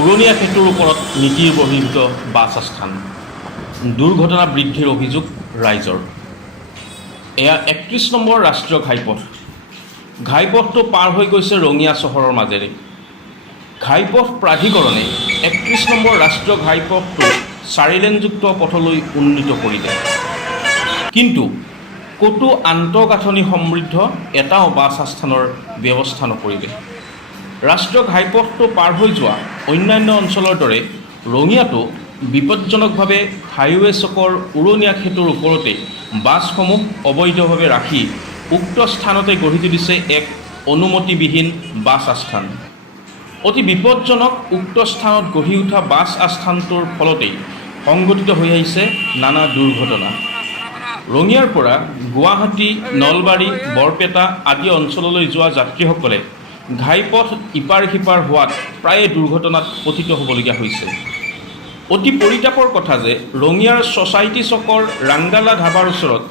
উৰণীয়া সেতুৰ ওপৰত নীতিৰ বহিৰ্ভূত বাছ আস্থান দুৰ্ঘটনা বৃদ্ধিৰ অভিযোগ ৰাইজৰ। এয়া ৩১ নম্বৰ ৰাষ্ট্ৰীয় ঘাইপথ। ঘাইপথটো পাৰ হৈ গৈছে ৰঙিয়া চহৰৰ মাজেৰে। ঘাইপথ প্ৰাধিকৰণে ৩১ নম্বৰ ৰাষ্ট্ৰীয় ঘাইপথটো ৪ লেনযুক্ত পথলৈ উন্নীত কৰিলে, কিন্তু ক'তো আন্তঃগাঁথনি সমৃদ্ধ এটাও বাছ আস্থানৰ ব্যৱস্থা নকৰিলে। ৰাষ্ট্ৰীয় ঘাইপথটো পাৰ হৈ যোৱা অন্যান্য অঞ্চলৰ দৰে ৰঙিয়াতো বিপদজনকভাৱে হাইৱে চকৰ উৰণীয়া সেতুৰ ওপৰতে বাছসমূহ অবৈধভাৱে ৰাখি উক্ত স্থানতে গঢ়ি তুলিছে এক অনুমতিবিহীন বাছ আস্থান। অতি বিপদজনক উক্ত স্থানত গঢ়ি উঠা বাছ আস্থানটোৰ ফলতেই সংঘটিত হৈ আহিছে নানা দুৰ্ঘটনা। ৰঙিয়াৰ পৰা গুৱাহাটী, নলবাৰী, বৰপেটা আদি অঞ্চললৈ যোৱা যাত্ৰীসকলে ঘাইপথ ইপাৰ সিপাৰ হোৱাত প্ৰায়ে দুৰ্ঘটনাত পতিত হ'বলগীয়া হৈছে। অতি পৰিতাপৰ কথা যে ৰঙিয়াৰ ছ'চাইটি চকৰ ৰাংগালা ধাবাৰ ওচৰত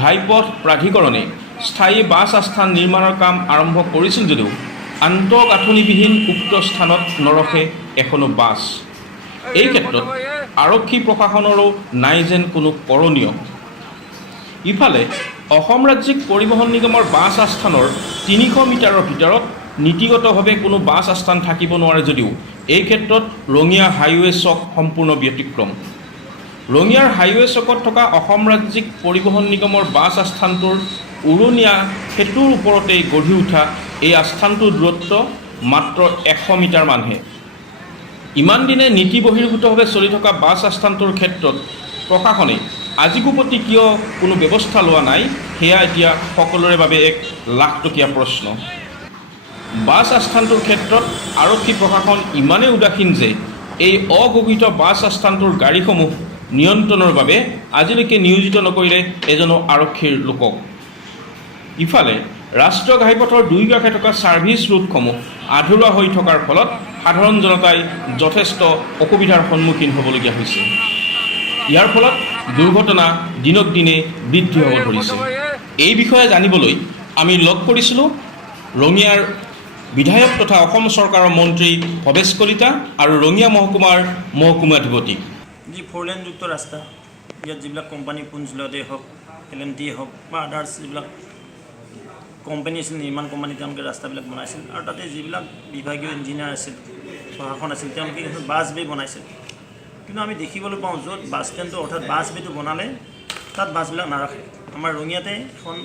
ঘাইপথ প্ৰাধিকৰণে স্থায়ী বাছ আস্থান নিৰ্মাণৰ কাম আৰম্ভ কৰিছিল যদিও আন্তঃগাঁথনিবিহীন উক্ত স্থানত নৰখে এখনো বাছ। এই ক্ষেত্ৰত আৰক্ষী প্ৰশাসনৰো নাই যেন কোনো কৰণীয়। ইফালে অসম ৰাজ্যিক পৰিবহণ নিগমৰ বাছ আস্থানৰ ৩০০ মিটাৰৰ ভিতৰত নীতিগতভাৱে কোনো বাছ আস্থান থাকিব নোৱাৰে যদিও এই ক্ষেত্ৰত ৰঙিয়া হাইৱে চক সম্পূৰ্ণ ব্যতিক্ৰম। ৰঙিয়াৰ হাইৱে চকত থকা অসম ৰাজ্যিক পৰিবহণ নিগমৰ বাছ আস্থানটোৰ উৰণীয়া সেতুৰ ওপৰতেই গঢ়ি উঠা এই আস্থানটোৰ দূৰত্ব মাত্ৰ ১০০ মিটাৰমানহে। ইমান দিনে নীতি বহিৰ্ভূতভাৱে চলি থকা বাছ আস্থানটোৰ ক্ষেত্ৰত প্ৰশাসনে আজিকো প্ৰতি কিয় কোনো ব্যৱস্থা লোৱা নাই, সেয়া এতিয়া সকলোৰে বাবে এক লাখটকীয়া প্ৰশ্ন। বাছ আস্থানটোৰ ক্ষেত্ৰত আৰক্ষী প্ৰশাসন ইমানেই উদাসীন যে এই অঘোষিত বাছ আস্থানটোৰ গাড়ীসমূহ নিয়ন্ত্ৰণৰ বাবে আজিলৈকে নিয়োজিত নকৰিলে এজনো আৰক্ষীৰ লোকক। ইফালে ৰাষ্ট্ৰীয় ঘাইপথৰ দুয়োকাষে থকা ছাৰ্ভিচ ৰুটসমূহ আধৰুৱা হৈ থকাৰ ফলত সাধাৰণ জনতাই যথেষ্ট অসুবিধাৰ সন্মুখীন হ'বলগীয়া হৈছে। ইয়াৰ ফলত দুৰ্ঘটনা দিনক দিনে বৃদ্ধি হ'ব ধৰিছে। এই বিষয়ে জানিবলৈ আমি লগ কৰিছিলোঁ ৰঙিয়াৰ বিধায়ক তথা অসম চৰকাৰৰ মন্ত্ৰী ভৱেশ কলিতা আৰু ৰঙিয়া মহকুমাৰ মহকুমাধিপতি। যি 4 লেনযুক্ত ৰাস্তা, ইয়াত যিবিলাক কোম্পানী পুঞ্জলতে হওক, L&T হওক বা আদাৰ্ছ যিবিলাক কোম্পানী আছিল, নিৰ্মাণ কোম্পানী, তেওঁলোকে ৰাস্তাবিলাক বনাইছিল আৰু তাতে যিবিলাক বিভাগীয় ইঞ্জিনিয়াৰ আছিল, প্ৰশাসন আছিল, তেওঁলোকে বাছ বে বনাইছিল। কিন্তু আমি দেখিবলৈ পাওঁ য'ত বাছ ষ্টেণ্ডটো অৰ্থাৎ বাছ বেটো বনালে তাত বাছবিলাক নাৰাখে। আমাৰ ৰঙিয়াতে এখন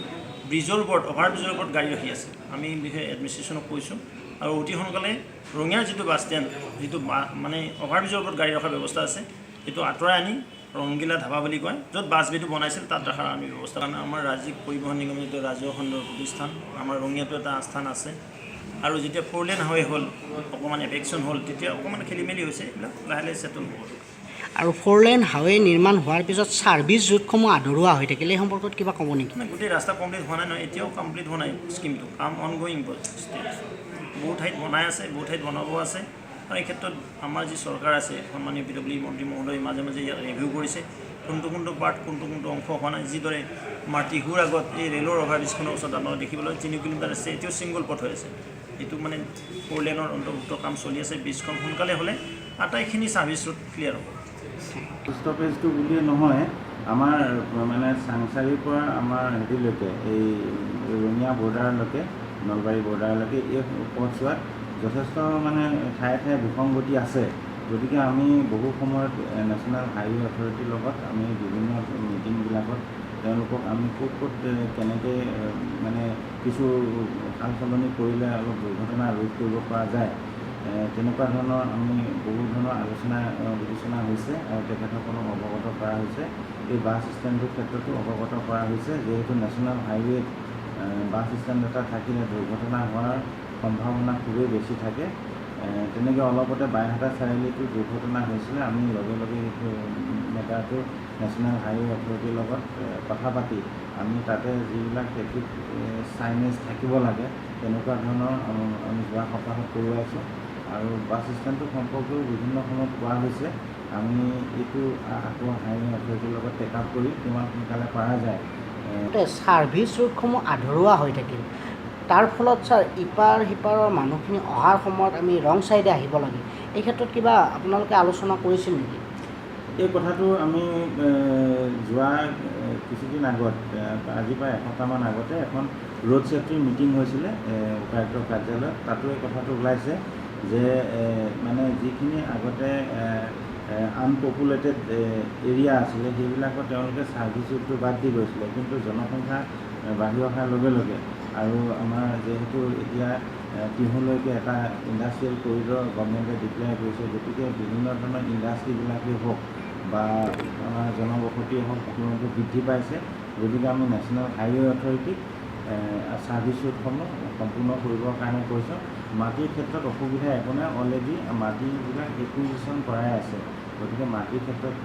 ব্ৰিজৰ ওপৰত, অভাৰ ব্ৰিজৰ ওপৰত গাড়ী ৰাখি আছে। আমি এই বিষয়ে এডমিনিষ্ট্ৰেশ্যনক কৈছোঁ আৰু অতি সোনকালে ৰঙিয়াৰ যিটো বাছ ষ্টেণ্ড, যিটো মানে অভাৰ ব্ৰিজৰ ওপৰত গাড়ী ৰখাৰ ব্যৱস্থা আছে, সেইটো আঁতৰাই আনি ৰংগিলা ধাবা বুলি কয়, য'ত বাছ বেটো বনাইছিল তাত ৰখাৰ আমি ব্যৱস্থা। কাৰণ আমাৰ ৰাজ্যিক পৰিবহণ নিগম যিটো ৰাজহুৱা খণ্ডৰ প্ৰতিষ্ঠান, আমাৰ ৰঙিয়াতো এটা আস্থান আছে। আৰু যেতিয়া 4 লেন হাইৱে হ'ল, অকণমান এফেকশ্যন হ'ল, তেতিয়া অকণমান খেলি মেলি হৈছে, এইবিলাক লাহে লাহে ছেটল হ'ব। আৰু 4 লেন হাইৱে নিৰ্মাণ হোৱাৰ পিছত ছাৰ্ভিচ ৰুটসমূহ আধৰুৱা হৈ থাকিলে এই সম্পৰ্কত কিবা ক'ব নেকি? গোটেই ৰাস্তা কমপ্লিট হোৱা নাই নহয়, এতিয়াও কমপ্লিট হোৱা নাই স্কিমটো, কাম অনগয়িং ষ্টেজ। বহু ঠাইত বনাই আছে, বহু ঠাইত বনাব আছে। আৰু এই ক্ষেত্ৰত আমাৰ যি চৰকাৰ আছে, সন্মানীয় PWD মন্ত্ৰী মহোদয় মাজে মাজে ইয়াত ৰিভিউ কৰিছে, কোনটো পাৰ্ট, কোনটো অংশ হোৱা নাই। যিদৰে আমাৰ টিহুৰ আগত এই ৰেলৰ অভাৰব্ৰিজখনৰ ওচৰত আপোনালোকে দেখিবলৈ 3 কিলোমিটাৰ আছে, এতিয়াও ছিংগল পথ হৈ আছে। এইটো মানে 4 লেনৰ অন্তৰ্ভুক্ত কাম চলি আছে। ব্ৰিজখন সোনকালে হ'লে আটাইখিনি ছাৰ্ভিচ ৰুট ক্লিয়াৰ হ'ব। ষ্টপেজটো বুলিয়ে নহয়, আমাৰ মানে চাংচাৰীৰ পৰা আমাৰ হেৰিলৈকে, এই ৰঙিয়া বৰ্ডাৰলৈকে, নলবাৰী বৰ্ডাৰলৈকে এই পথছোৱাত যথেষ্ট মানে ঠায়ে ঠায়ে বিসংগতি আছে। গতিকে আমি বহু সময়ত নেশ্যনেল হাইৱে অথৰিটিৰ লগত আমি বিভিন্ন মিটিংবিলাকত তেওঁলোকক আমি ক'ত কেনেকৈ মানে কিছু সাল সলনি কৰিলে অলপ দুৰ্ঘটনা ৰোধ কৰিব পৰা যায়, তেনেকুৱা ধৰণৰ আমি বহু ধৰণৰ আলোচনা বিবেচনা হৈছে আৰু তেখেতসকলক অৱগত কৰা হৈছে। এই বাছ ষ্টেণ্ডটোৰ ক্ষেত্ৰতো অৱগত কৰা হৈছে, যিহেতু নেশ্যনেল হাইৱেত বাছ ষ্টেণ্ড এটা থাকিলে দুৰ্ঘটনা হোৱাৰ সম্ভাৱনা খুবেই বেছি থাকে। তেনেকৈ অলপতে বাইহাটা চাৰিআলিতো দুৰ্ঘটনা হৈছিলে। আমি লগে লগে সেইটো মেটাৰটো নেশ্যনেল হাইৱে অথৰিটিৰ লগত কথা পাতি আমি তাতে যিবিলাক ট্ৰেফিক চাইনেজ থাকিব লাগে তেনেকুৱা ধৰণৰ আমি যোৱা সপ্তাহত কৰোৱাইছোঁ। আৰু বাছ ষ্টেণ্ডটো সম্পৰ্কেও বিভিন্ন সময়ত কোৱা হৈছে। আমি এইটো আকৌ হাইৱে অথৰিটিৰ লগত টেক আপ কৰি কিমান সোনকালে পৰা যায়। ছাৰ্ভিচ ৰুটসমূহ আধৰুৱা হৈ থাকিল, তাৰ ফলত ছাৰ ইপাৰ সিপাৰৰ মানুহখিনি অহাৰ সময়ত আমি ৰং চাইডে আহিব লাগে, এই ক্ষেত্ৰত কিবা আপোনালোকে আলোচনা কৰিছিল নেকি? এই কথাটো আমি যোৱা কিছুদিন আগত, আজিৰ পৰা এসপ্তাহমান আগতে এখন ৰোড ছেফটি মিটিং হৈছিলে উপায়ুক্তৰ কাৰ্যালয়ত। তাতো এই কথাটো ওলাইছে যে মানে যিখিনি আগতে আনপপুলেটেড এৰিয়া আছিলে সেইবিলাকত তেওঁলোকে ছাৰ্ভিচ ৰোডটো বাদ দি গৈছিলে, কিন্তু জনসংখ্যা বাঢ়ি অহাৰ লগে লগে আৰু আমাৰ যিহেতু এতিয়া টিহুলৈকে এটা ইণ্ডাষ্ট্ৰিয়েল কৰিডৰ গভৰ্ণমেণ্টে ডিক্লেয়াৰ কৰিছে, গতিকে বিভিন্ন ধৰণৰ ইণ্ডাষ্ট্ৰিবিলাকেই হওক বা আমাৰ জনবসতিয়ে হওক অসমতো বৃদ্ধি পাইছে। গতিকে আমি নেশ্যনেল হাইৱে অথৰিটিক ছাৰ্ভিচ ৰোডসমূহ সম্পূৰ্ণ কৰিবৰ কাৰণে কৈছোঁ। মাটিৰ ক্ষেত্ৰত অসুবিধা একো নাই, অলৰেডি মাটিবিলাক একুইজিশ্যন কৰাই আছে, গতিকে মাটিৰ ক্ষেত্ৰত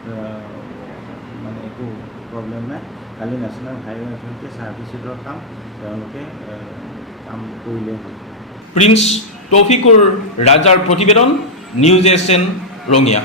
মানে একো প্ৰব্লেম নাই। খালি নেশ্যনেল হাইৱে অথৰিটিয়ে ছাৰ্ভিচ ৰোডৰ কাম তেওঁলোকে কাম কৰিলেই হ'ল। প্ৰিন্স তৌফিকুৰ ৰাজাৰ প্ৰতিবেদন, নিউজ এছএন ৰঙিয়া।